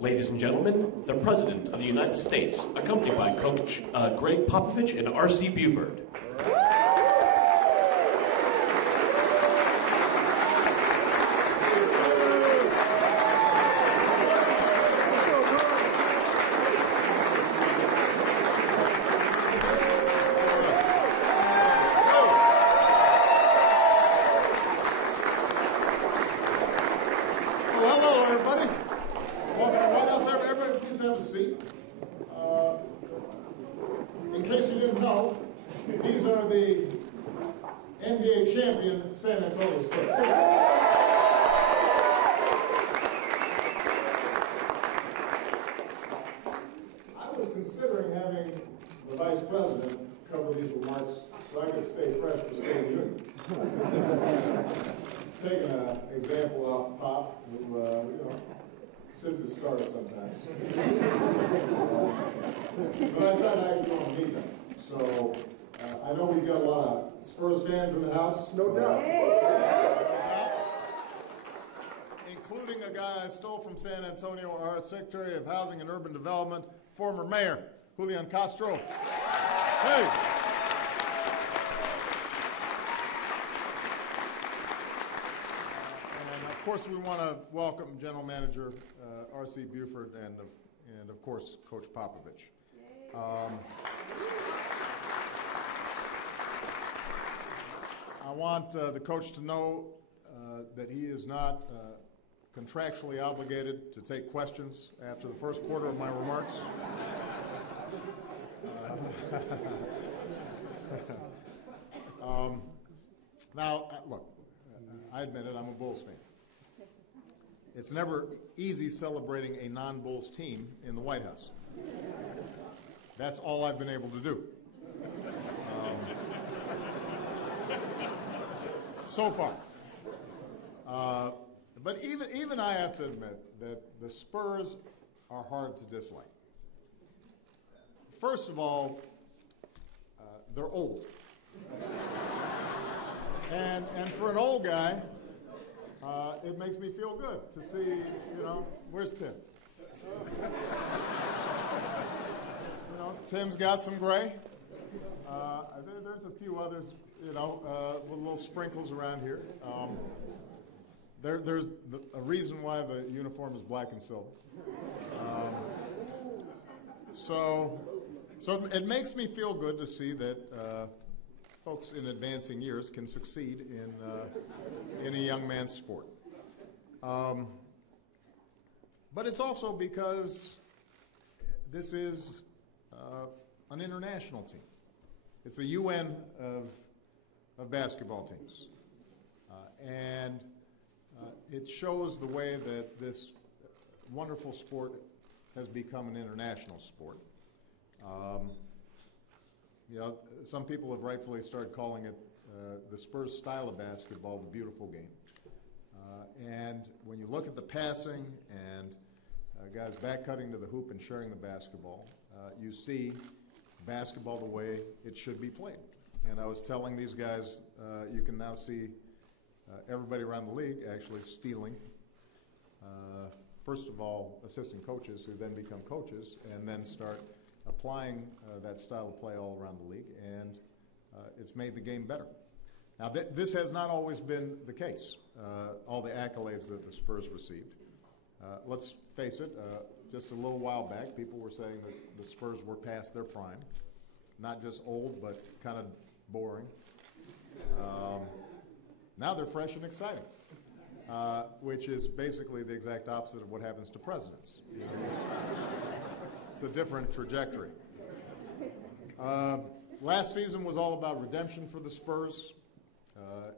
Ladies and gentlemen, the President of the United States, accompanied by Coach Greg Popovich and R.C. Buford. In case you didn't know, these are the NBA champion San Antonio Spurs. I was considering having the Vice President cover these remarks so I could stay fresh for State of the Union. Taking an example off Pop, who, since it started sometimes. But I said I actually want to meet them. So I know we've got a lot of Spurs fans in the house. No doubt. Including a guy I stole from San Antonio, our Secretary of Housing and Urban Development, former Mayor, Julian Castro. Hey. Of course, we want to welcome General Manager R.C. Buford and of course, Coach Popovich. I want the coach to know that he is not contractually obligated to take questions after the first quarter of my remarks. Now, look, I admit it, I'm a Bulls fan. It's never easy celebrating a non-Bulls team in the White House. That's all I've been able to do. So far. But even I have to admit that the Spurs are hard to dislike. First of all, they're old. And for an old guy, it makes me feel good to see, where's Tim? Tim's got some gray. There's a few others, with little sprinkles around here. There's a reason why the uniform is black and silver. So it makes me feel good to see that folks in advancing years can succeed in a young man's sport. But it's also because this is an international team. It's the UN of basketball teams. And it shows the way that this wonderful sport has become an international sport. Some people have rightfully started calling it the Spurs style of basketball, the beautiful game. And when you look at the passing and guys back cutting to the hoop and sharing the basketball, you see basketball the way it should be played. And I was telling these guys, you can now see everybody around the league actually stealing, first of all, assistant coaches who then become coaches and then start applying that style of play all around the league, and it's made the game better. Now, this has not always been the case, all the accolades that the Spurs received. Let's face it, just a little while back, people were saying that the Spurs were past their prime. Not just old, but kind of boring. Now they're fresh and exciting, which is basically the exact opposite of what happens to presidents. It's a different trajectory. Last season was all about redemption for the Spurs.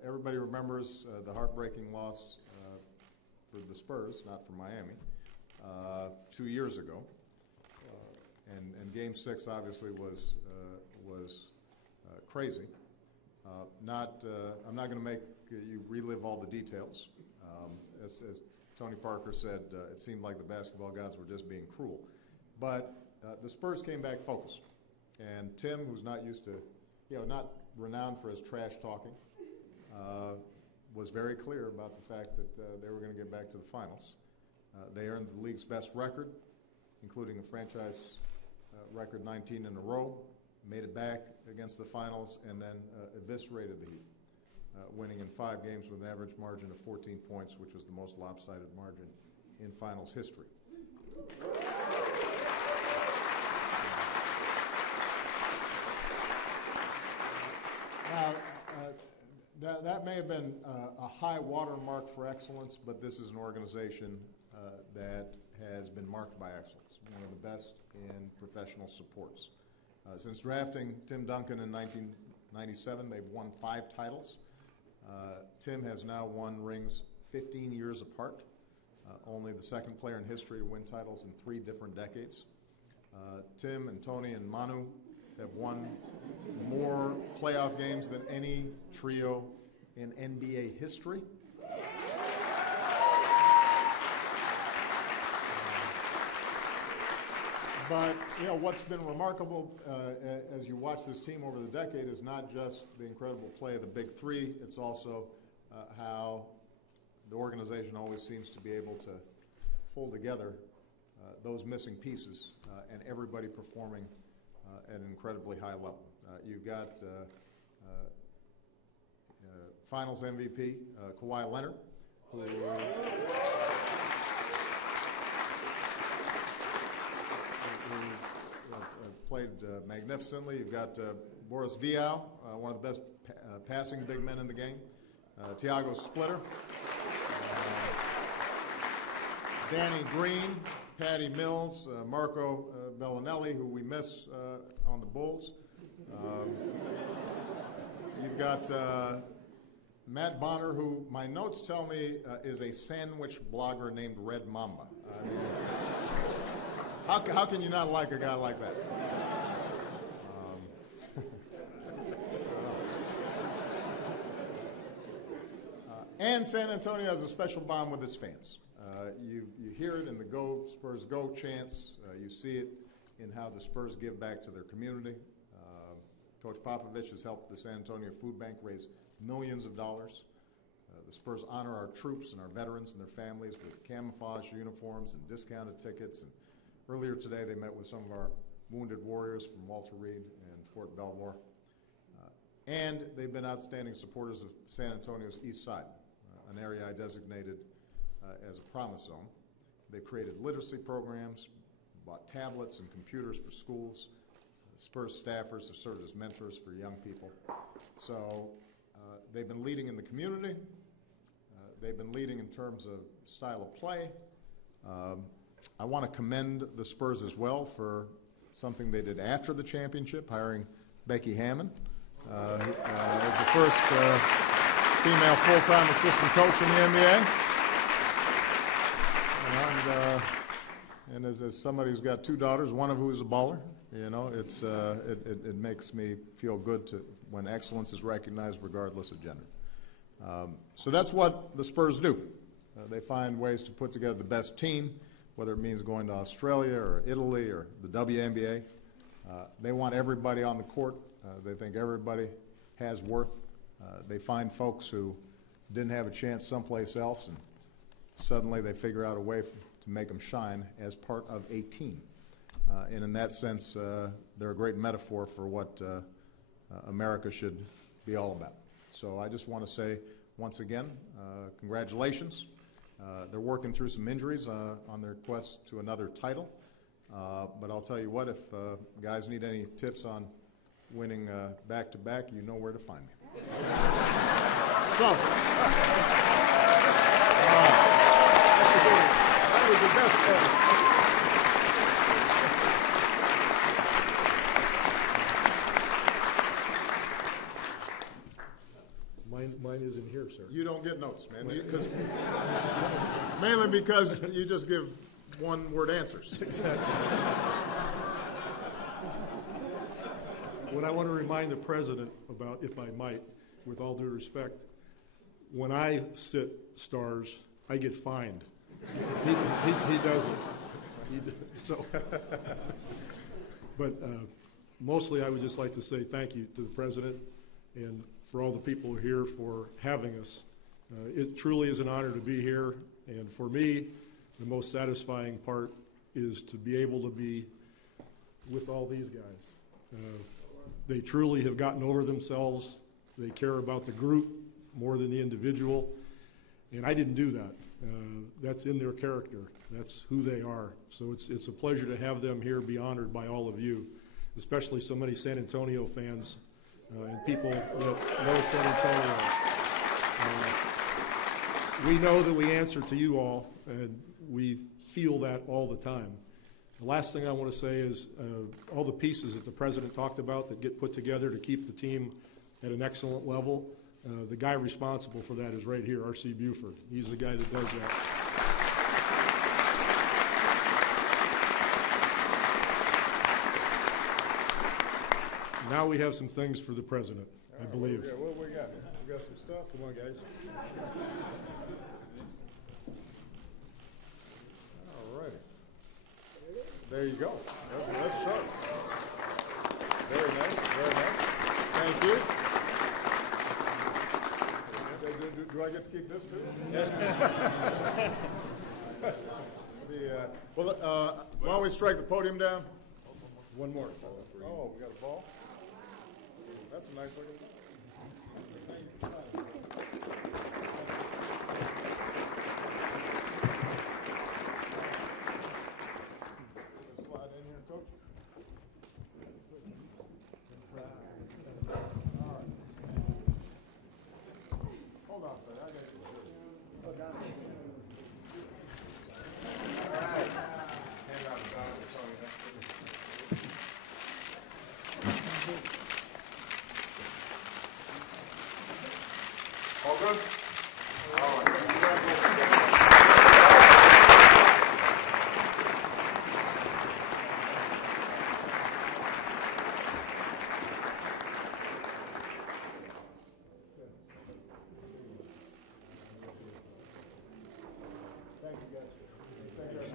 Everybody remembers the heartbreaking loss for the Spurs, not for Miami, 2 years ago. And Game 6 obviously was crazy. I'm not going to make you relive all the details. As Tony Parker said, it seemed like the basketball gods were just being cruel. But the Spurs came back focused. And Tim, who's not used to, not renowned for his trash talking, was very clear about the fact that they were going to get back to the finals. They earned the league's best record, including a franchise record 19 in a row, made it back against the finals, and then eviscerated the Heat, winning in 5 games with an average margin of 14 points, which was the most lopsided margin in finals history. Now, that may have been a high watermark for excellence, but this is an organization that has been marked by excellence, one of the best in professional sports. Since drafting Tim Duncan in 1997, they've won 5 titles. Tim has now won rings 15 years apart, only the second player in history to win titles in 3 different decades. Tim and Tony and Manu have won more playoff games than any trio in NBA history. But, you know, what's been remarkable as you watch this team over the decade is not just the incredible play of the big 3, it's also how the organization always seems to be able to hold together those missing pieces and everybody performing at an incredibly high level. You've got Finals MVP Kawhi Leonard, who played magnificently. You've got Boris Diaw, one of the best passing big men in the game. Thiago Splitter, Danny Green, Patty Mills, Marco Bellinelli, who we miss on the Bulls. You've got Matt Bonner, who my notes tell me is a sandwich blogger named Red Mamba. I mean, how can you not like a guy like that? And San Antonio has a special bond with its fans. You hear it in the Go Spurs Go chants. You see it in how the Spurs give back to their community. Coach Popovich has helped the San Antonio Food Bank raise millions of dollars. The Spurs honor our troops and our veterans and their families with camouflage uniforms and discounted tickets. And earlier today, they met with some of our wounded warriors from Walter Reed and Fort Belvoir. And they've been outstanding supporters of San Antonio's East Side, an area I designated as a promise zone. They've created literacy programs, bought tablets and computers for schools. Spurs staffers have served as mentors for young people. So they've been leading in the community. They've been leading in terms of style of play. I want to commend the Spurs as well for something they did after the championship, hiring Becky Hammon as the first female full-time assistant coach in the NBA. And as somebody who's got 2 daughters, one of who is a baller, you know, it makes me feel good when excellence is recognized regardless of gender. So that's what the Spurs do. They find ways to put together the best team, whether it means going to Australia or Italy or the WNBA. They want everybody on the court. They think everybody has worth. They find folks who didn't have a chance someplace else, and suddenly they figure out a way to make them shine as part of a team. And in that sense, they're a great metaphor for what America should be all about. So I just want to say, once again, congratulations. They're working through some injuries on their quest to another title. But I'll tell you what, if guys need any tips on winning back-to-back, you know where to find me. So, that was the best part. Mine isn't here, sir. You don't get notes, man. Mainly because you just give one-word answers. Exactly. What I want to remind the president about, if I might, with all due respect, when I sit stars, I get fined. He doesn't. So, but mostly I would just like to say thank you to the president and for all the people here for having us. It truly is an honor to be here, and for me, the most satisfying part is to be able to be with all these guys. They truly have gotten over themselves. They care about the group more than the individual, and I didn't do that. That's in their character. That's who they are. So it's a pleasure to have them here, be honored by all of you, especially so many San Antonio fans and people that know San Antonio. We know that we answer to you all, and we feel that all the time. The last thing I want to say is all the pieces that the president talked about that get put together to keep the team at an excellent level, the guy responsible for that is right here, R.C. Buford. He's the guy that does that. Now we have some things for the president, I believe. What we got? We got some stuff. Come on, guys. All right. There you go. That's sharp. Very nice. Very nice. Thank you. Do I get to keep this too? Why don't we strike the podium down? One more. Oh, we got a ball? That's a nice looking. Slide in here, Coach. All right. Hold on a second. I got you. Oh, down here. All right. Hand out the time. All good? All right. Thank you, guys. Thank you, guys.